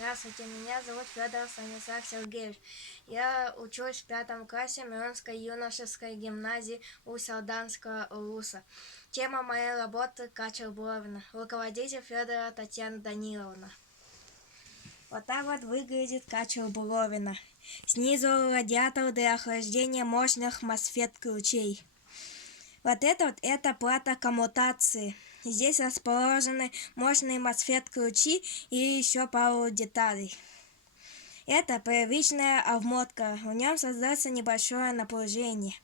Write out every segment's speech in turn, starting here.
Здравствуйте, меня зовут Федор Станислав Сергеевич. Я учусь в 5 классе Миронской юношеской гимназии у Салданского УЛУСа. Тема моей работы – Качер Булавина. Руководитель Федора Татьяна Даниловна. Вот так вот выглядит Качер Булавина. Снизу радиатор для охлаждения мощных MOSFET-ключей. Вот это плата коммутации. Здесь расположены мощные MOSFET-ключи и еще пару деталей. Это первичная обмотка, в нем создается небольшое напряжение.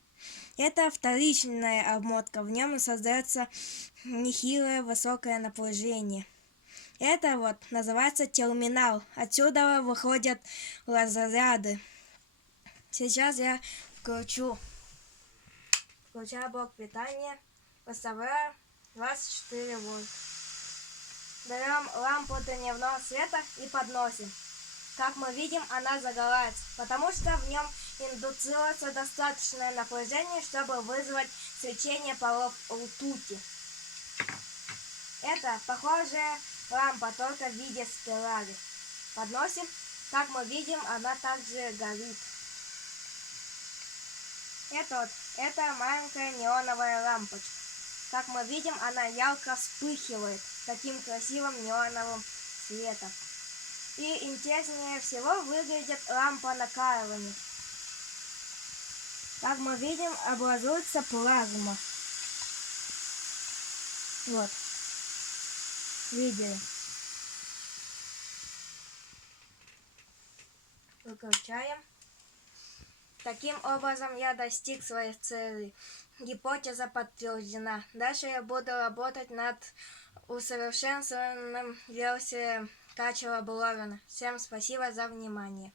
Это вторичная обмотка, в нем создается нехилое высокое напряжение. Это вот называется терминал, отсюда выходят разряды. Сейчас я включаю блок питания, выставляю 24 вольт. Берем лампу дневного света и подносим. Как мы видим, она загорается, потому что в нем индуцируется достаточное напряжение, чтобы вызвать свечение полов ртути. Это похожая лампа, только в виде спирали. Подносим. Как мы видим, она также горит. Это маленькая неоновая лампочка. Как мы видим, она ярко вспыхивает таким красивым неоновым светом. И интереснее всего выглядит лампа накаливания. Как мы видим, образуется плазма. Вот. Видели? Выключаем. Таким образом я достиг своей цели. Гипотеза подтверждена. Дальше я буду работать над усовершенствованием версии Качера Булавина. Всем спасибо за внимание.